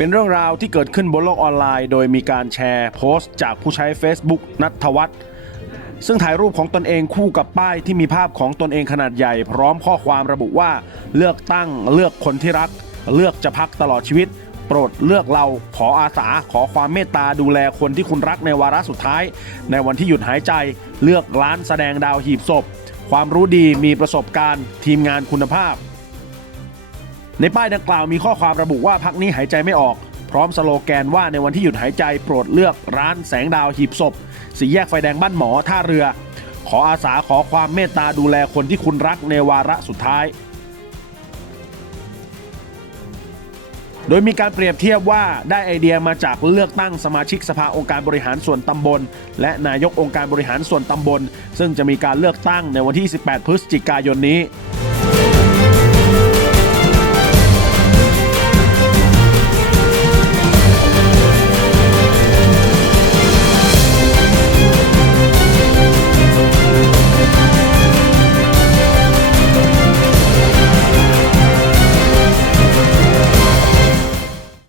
เป็นเรื่องราวที่เกิดขึ้นบนโลกออนไลน์ โดยมีการแชร์โพสต์จากผู้ใช้ Facebook นัทวัฒน์ซึ่งถ่ายรูปของตนเองคู่กับป้ายที่มีภาพของตนเองขนาดใหญ่ พร้อมข้อความระบุว่าเลือกตั้งเลือกคนที่รัก เลือกจะพักตลอดชีวิต โปรดเลือกเราขออาสาขอความเมตตาดูแลคนที่คุณรักในวาระสุดท้าย ในวันที่หยุดหายใจ เลือกร้านแสดงดาวหีบศพ ความรู้ดีมีประสบการณ์ ทีมงานคุณภาพ ในป้ายดังกล่าวมีข้อความระบุว่าพักนี้หายใจไม่ออก พร้อมสโลแกนว่าในวันที่หยุดหายใจโปรดเลือกร้านแสงดาวหีบศพสีแยกไฟแดงบ้านหมอท่าเรือ ขออาสาขอความเมตตาดูแลคนที่คุณรักในวาระสุดท้าย โดยมีการเปรียบเทียบว่าได้ไอเดียมาจากเลือกตั้งสมาชิกสภาองค์การบริหารส่วนตำบล และนายกองค์การบริหารส่วนตำบล ซึ่งจะมีการเลือกตั้งในวันที่ 18 พฤศจิกายนนี้